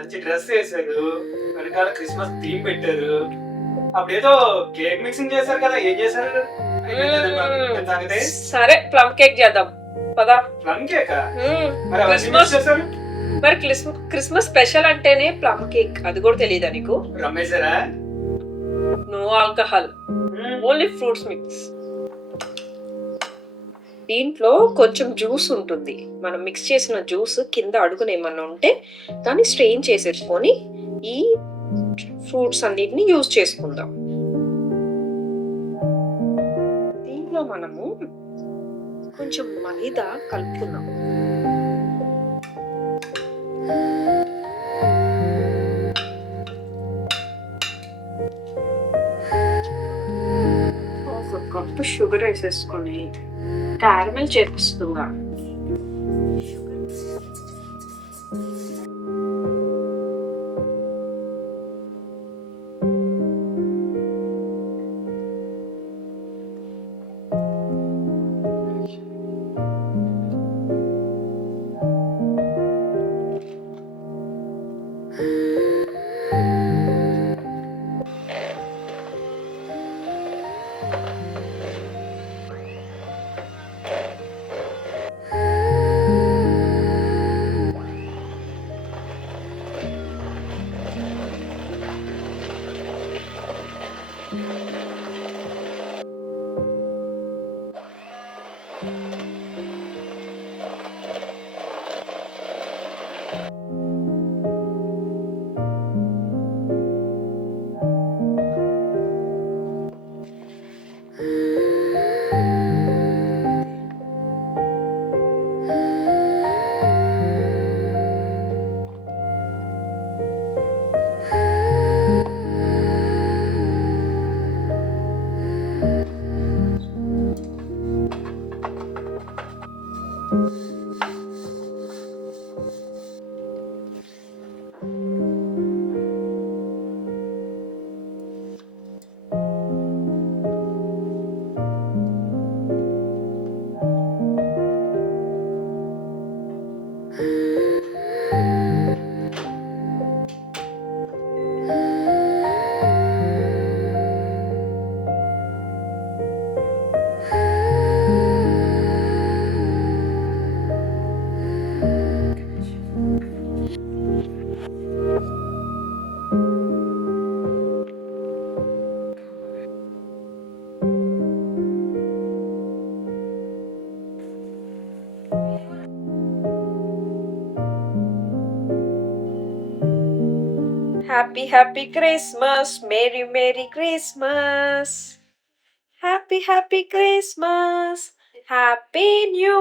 మంచి డ్రెస్ వేశారు, వెనకాల క్రిస్మస్ థీమ్ పెట్టారు. అప్పుడేదో కేక్ మిక్సింగ్ చేశారు కదా, ఏం చేశారు? సంగతి సరే ప్లమ్ కేక్ చేద్దాం పదా. ప్లమ్ కేక్ క్రిస్మస్ చేశారు. మరి క్రిస్మస్ స్పెషల్ అంటేనే ప్లమ్ కేక్, అది కూడా తెలియదా నీకు? రమ్మేశారా? No alcohol, only fruits mix. దీంట్లో కొంచెం జ్యూస్ ఉంటుంది, మనం మిక్స్ చేసిన జ్యూస్ కింద అడుగున ఏమన్నా ఉంటే దాన్ని స్ట్రెయిన్ చేసేసుకొని ఈ ఫ్రూట్స్ అన్నిటిని యూజ్ చేసుకుందాం. దీంట్లో మనము కొంచెం మైదా కలుపుకుందాం. ఒక కప్పు షుగర్ వేసేసుకొని క్యారమెల్ చేపిస్తుందా. Happy Christmas, Merry Christmas. Happy Christmas, Happy New